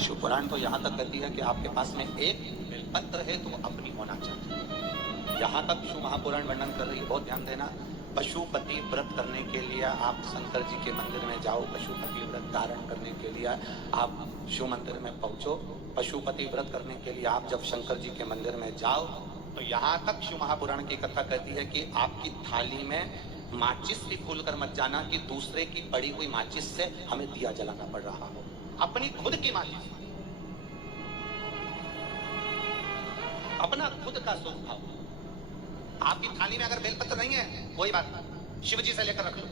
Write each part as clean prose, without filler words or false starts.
शिव पुराण तो यहाँ तक कहती है कि आपके पास में एक बेलपत्र है तो वो अपनी होना चाहिए। यहाँ तक शिव महापुराण वर्णन कर रही है, बहुत ध्यान देना। पशुपति व्रत करने के लिए आप शंकर जी के मंदिर में जाओ, पशुपति व्रत धारण करने के लिए आप शिव मंदिर में पहुंचो। पशुपति व्रत करने के लिए आप जब शंकर जी के मंदिर में जाओ तो यहाँ तक शिव महापुराण की कथा कहती है कि आपकी थाली में माचिस भी भूल कर मत जाना कि दूसरे की पड़ी हुई माचिस से हमें दिया जलाना पड़ रहा हो। अपनी खुद की माचिस, अपना खुद का स्वभाव। आपकी थाली में अगर बेलपत्र नहीं है कोई बात नहीं, शिव जी से लेकर रख लो।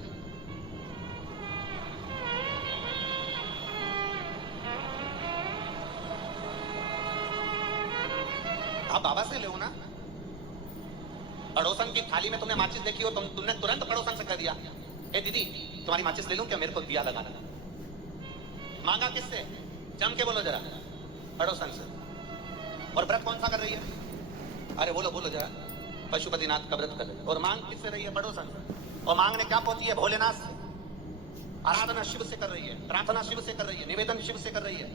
आप बाबा से ले ना। पड़ोसन की थाली में तुमने माचिस देखी हो, तुमने तुरंत पड़ोसन से कह दिया, ए दीदी तुम्हारी माचिस ले लूं क्या, मेरे को दिया लगाना। मांगा किससे? जम के बोलो जरा, पड़ोसन से। और व्रत कौन सा कर रही है? अरे बोलो बोलो जरा, पशुपतिनाथ का व्रत कर रही है। और मांग किससे रही है? पड़ोसन से। और मांगने क्या पहुंची है? भोलेनाथ से। आराधना शिव से कर रही है, प्रार्थना शिव से कर रही है, निवेदन शिव से कर रही है।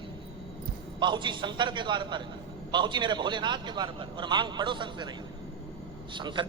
पहुंची शंकर के द्वार पर, पहुंची मेरे भोलेनाथ के द्वार पर, और मांग पड़ोसन से रही है। शंकर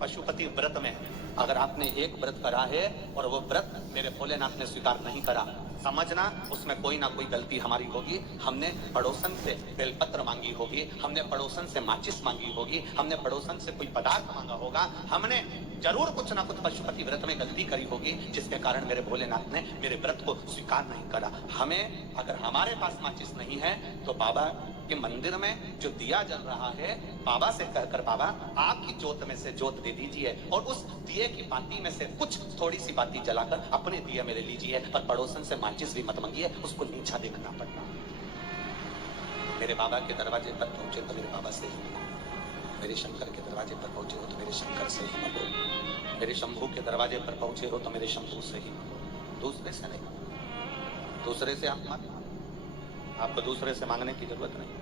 पशुपति व्रत में अगर आपने एक व्रत करा है और वो व्रत मेरे भोलेनाथ ने स्वीकार नहीं करा, समझना उसमें कोई ना कोई गलती हमारी होगी। हमने पड़ोसन से बेलपत्र मांगी होगी, हमने पड़ोसन से माचिस मांगी होगी, हमने पड़ोसन से कोई पदार्थ मांगा होगा, हमने जरूर कुछ ना कुछ पशुपति व्रत में गलती करी होगी जिसके कारण मेरे भोलेनाथ ने मेरे व्रत को स्वीकार नहीं करा। हमें अगर हमारे पास माचिस नहीं है तो बाबा के मंदिर में जो दिया जल रहा है, बाबा से कहकर बाबा आपकी जोत में से जोत दे दीजिए और उस दिए की बाती में से कुछ थोड़ी सी बाती जलाकर अपने दिए में ले लीजिए, पर पड़ोसन से माचिस भी मत मंगिए, उसको नीचा देखना पड़ता। मेरे बाबा के दरवाजे पर पहुंचे तो मेरे बाबा से ही मिलो, मेरे शंकर के दरवाजे पर पहुंचे हो तो मेरे शंकर से ही मिलो, मेरे शंभू के दरवाजे पर पहुंचे हो तो मेरे शंभू से ही मिलो, दूसरे से नहीं। दूसरे से आप मत, आपको दूसरे से मांगने की जरूरत नहीं।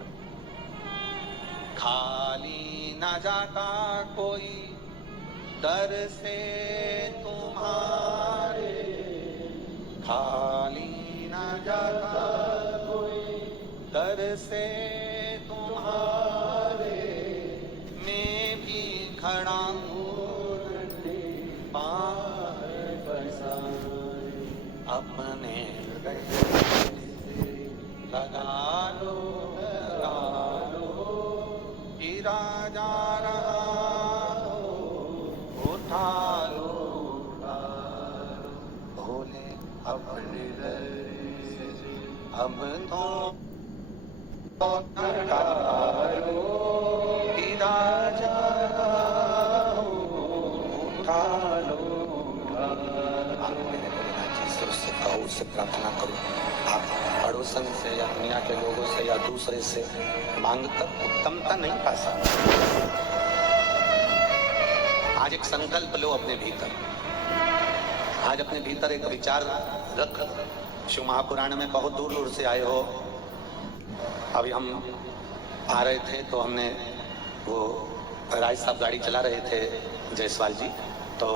खाली न जाता कोई दर से तुम्हारे, खाली न जाता कोई दर से तुम्हारे, मैं भी खड़ा हूँ पार पसारे, अपने लगा लो गिरा जा रहा हो, उठा लो भोले अपने अब तो गिरा जा रहा हो, उठा लो। उससे कहो, उससे प्रार्थना करो। आप पड़ोसन से या दुनिया के लोगों से या दूसरे से मांगकर उत्तमता नहीं पा सकते। आज एक संकल्प लो अपने भीतर, आज अपने भीतर एक विचार रख। शिव महापुराण में बहुत दूर दूर से आए हो। अभी हम आ रहे थे तो हमने वो राय साहब गाड़ी चला रहे थे, जायसवाल जी, तो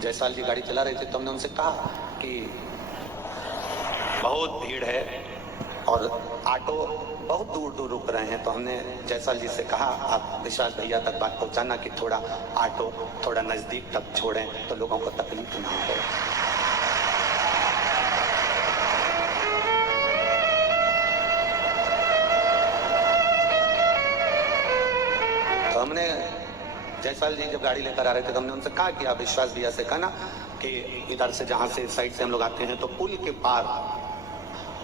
जायसवाल जी गाड़ी चला रहे थे तो हमने उनसे कहा कि बहुत भीड़ है और ऑटो बहुत दूर दूर रुक रहे हैं, तो हमने जायसवाल जी से कहा आप विश्वास भैया तक बात पहुंचाना कि थोड़ा ऑटो थोड़ा नजदीक तक छोड़ें तो लोगों को तकलीफ ना हो। तो हमने जायसवाल जी जब गाड़ी लेकर आ रहे थे तो हमने उनसे कहा कि आप विश्वास भैया से कहना कि इधर से जहां से साइड से हम लोग आते हैं तो पुल के पार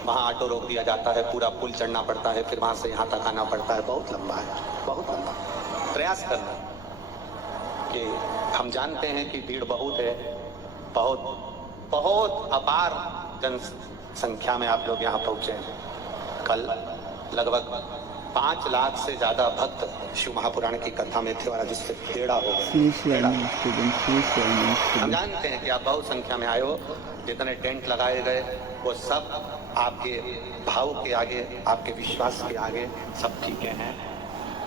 वहाँ ऑटो रोक दिया जाता है, पूरा पुल चढ़ना पड़ता है, फिर वहाँ से यहाँ तक आना पड़ता है, बहुत लंबा है, बहुत लंबा। प्रयास करना कि हम जानते हैं कि भीड़ बहुत है, बहुत बहुत अपार जनसंख्या में आप लोग यहाँ पहुँचे। कल लगभग 5 लाख से ज्यादा भक्त शिव महापुराण की कथा में थे और आज इससे टेढ़ा हो गया। हम जानते हैं कि आप बहुत संख्या में आए हो। जितने टेंट लगाए गए वो सब आपके भाव के आगे, आपके विश्वास के आगे सब ठीक हैं।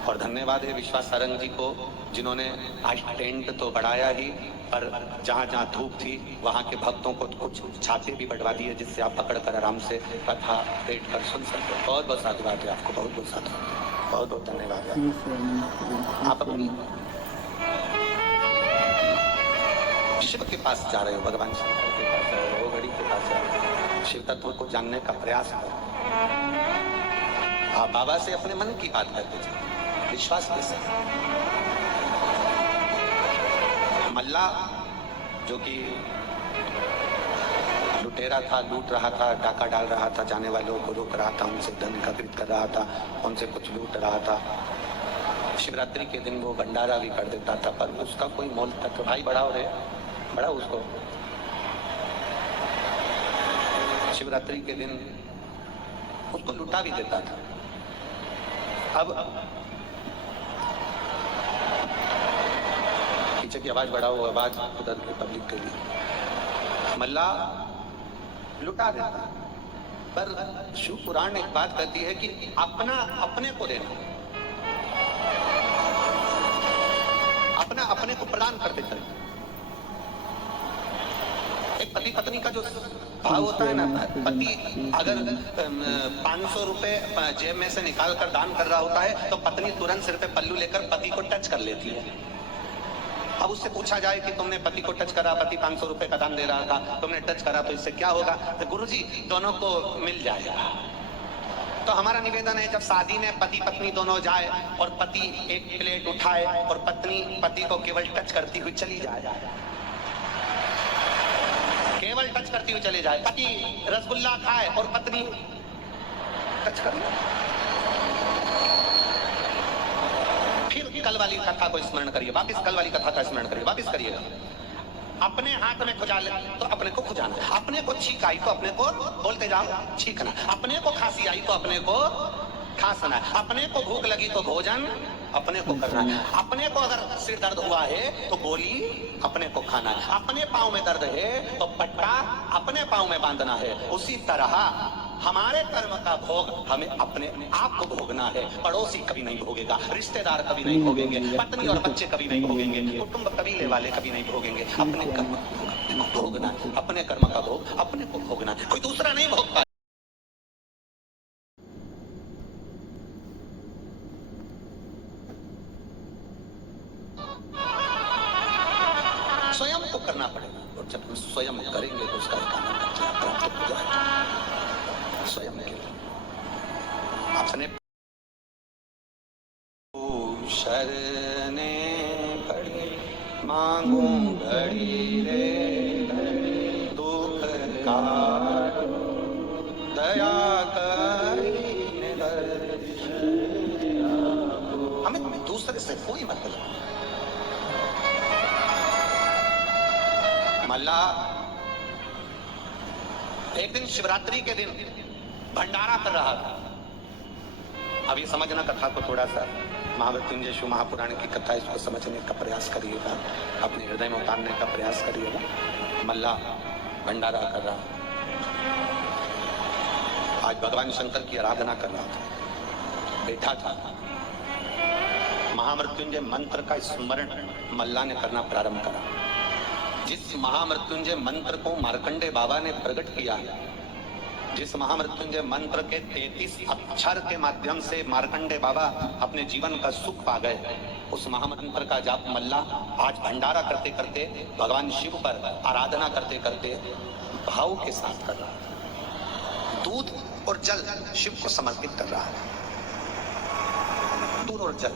और धन्यवाद है विश्वास सारंग जी को जिन्होंने आज टेंट तो बढ़ाया ही, पर जहाँ जहाँ धूप थी वहाँ के भक्तों को कुछ छाते भी बढ़वा दिए, जिससे आप पकड़ कर आराम से कथा बैठ कर सुन सकते। बहुत बहुत साधुवाद है आपको, बहुत बहुत साधुवाद, बहुत बहुत धन्यवाद है। आप अपनी शिव के पास जा रहे हो, भगवान शंकर के पास जा रहे हो, घड़ी के पास जा रहे हो, शिव तत्व को जानने का प्रयास करो। आप बाबा से अपने मन की बात करते थे, विश्वास के साथ। मल्ला जो कि लुटेरा था, लूट रहा था, डाका डाल रहा था, जाने वालों को रोक रहा था, उनसे धन एकत्रित कर रहा था, उनसे कुछ लूट रहा था। शिवरात्रि के दिन वो भंडारा भी कर देता था, पर उसका कोई मोल तक भाई बढ़ाओ रे, बढ़ाओ उसको। शिवरात्रि के दिन उसको लुटा भी देता था। अब पीछे की आवाज बढ़ाओ, आवाज उधर के पब्लिक के लिए। मल्ला लुटा देता, पर शिव पुराण एक बात कहती है कि अपना अपने को देना, अपना अपने को प्रदान करते चले। एक पति पत्नी का जो भाव होता है ना, पति अगर 500 रुपए जेब में से निकाल कर दान कर रहा होता है तो पत्नी तुरंत सिर पे पल्लू लेकर पति को टच कर लेती है। अब उससे पूछा जाए कि तुमने पति को टच करा, पति 500 रुपए का दान दे रहा था, तुमने टच करा तो इससे क्या होगा? तो गुरुजी दोनों को मिल जाएगा। तो हमारा निवेदन है, जब शादी में पति पत्नी दोनों जाए और पति एक प्लेट उठाए और पत्नी पति को केवल टच करती हुई चली जाए, केवल टच करती हुई चले जाए। पति रसगुल्ला खाए और पत्नी टच कर ले। फिर कल वाली कथा को स्मरण करिए, वापिस कल वाली कथा का स्मरण करिए, वापिस करिएगा। अपने हाथ में खुजा ले तो अपने को खुजाना, अपने को छींक आई तो अपने को बोलते जाओ छींकना, अपने को खांसी आई तो अपने को खांसना, अपने को भूख लगी तो भोजन अपने को करना है, अपने को अगर सिर दर्द हुआ है तो गोली अपने को खाना है, अपने पाँव में दर्द है तो पट्टा अपने पाँव में बांधना है। उसी तरह हमारे कर्म का भोग हमें अपने आप को भोगना है। पड़ोसी कभी नहीं भोगेगा, रिश्तेदार कभी नहीं भोगेंगे, पत्नी और बच्चे कभी नहीं भोगेंगे, कुटुंब कबीले वाले कभी नहीं भोगेंगे। अपने कर्म को भोगना, अपने कर्म का भोग अपने को भोगना, कोई दूसरा नहीं भोग पाए। स्वयं को करना पड़ेगा, और जब हम स्वयं करेंगे तो उसका प्राप्त हो जाएगा। स्वयं के लिए आपने शरणे घड़ी मांगू घड़ी रे दुख काटो दया करी। हमें दूसरे से कोई मतलब नहीं। मल्ला एक दिन शिवरात्रि के दिन भंडारा कर रहा था। अभी समझना कथा को थोड़ा सा, महामृत्युंजय शिव महापुराण की कथा, इसको समझने का प्रयास करिएगा, अपने हृदय में उतारने का प्रयास करिएगा। मल्ला भंडारा कर रहा, आज भगवान शंकर की आराधना कर रहा था, बैठा था। महामृत्युंजय मंत्र का स्मरण मल्ला ने करना प्रारंभ करा। जिस महामृत्युंजय मंत्र को मार्कंडे बाबा ने प्रकट किया, जिस महामृत्युंजय मंत्र के 33 अक्षर के माध्यम से मार्कंडे बाबा अपने जीवन का सुख पा गए, उस महामंत्र का जाप मल्ला आज भंडारा करते करते, भगवान शिव पर आराधना करते करते भाव के साथ कर रहा है। दूध और जल शिव को समर्पित कर रहा है, दूध और जल।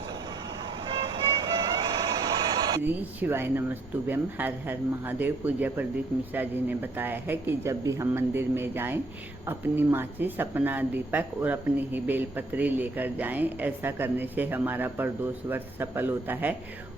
श्री शिवाय नमस्तुभ्यम। हर हर महादेव। पूज्य प्रदीप मिश्रा जी ने बताया है कि जब भी हम मंदिर में जाएं, अपनी माचिस, अपना दीपक और अपनी ही बेलपत्री लेकर जाएं। ऐसा करने से हमारा प्रदोष वर्ष सफल होता है।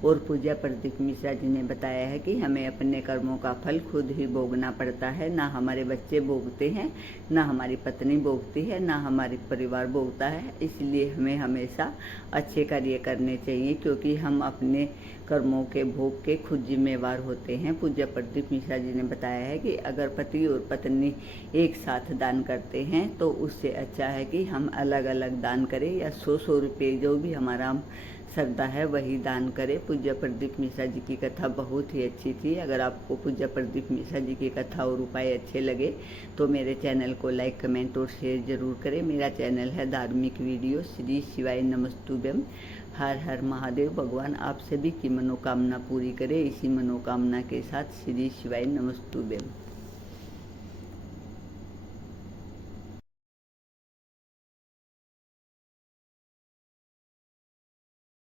और पूज्य प्रदीप मिश्रा जी ने बताया है कि हमें अपने कर्मों का फल खुद ही भोगना पड़ता है। ना हमारे बच्चे भोगते हैं, ना हमारी पत्नी भोगती है, ना हमारी परिवार भोगता है। इसलिए हमें हमेशा अच्छे कार्य करने चाहिए, क्योंकि हम अपने कर्मों के भोग के खुद जिम्मेवार होते हैं। पूज्य प्रदीप मिश्रा जी ने बताया है कि अगर पति और पत्नी एक साथ दान करते हैं तो उससे अच्छा है कि हम अलग अलग दान करें, या 100 रुपये जो भी हमारा श्रद्धा है वही दान करे। पूज्य प्रदीप मिश्रा जी की कथा बहुत ही अच्छी थी। अगर आपको पूज्य प्रदीप मिश्रा जी की कथा और उपाय अच्छे लगे तो मेरे चैनल को लाइक, कमेंट और शेयर जरूर करें। मेरा चैनल है धार्मिक वीडियो। श्री शिवाय नमस्तुभ्यम। हर हर महादेव। भगवान आप सभी की मनोकामना पूरी करे। इसी मनोकामना के साथ श्री शिवाय नमस्तुभ्यम।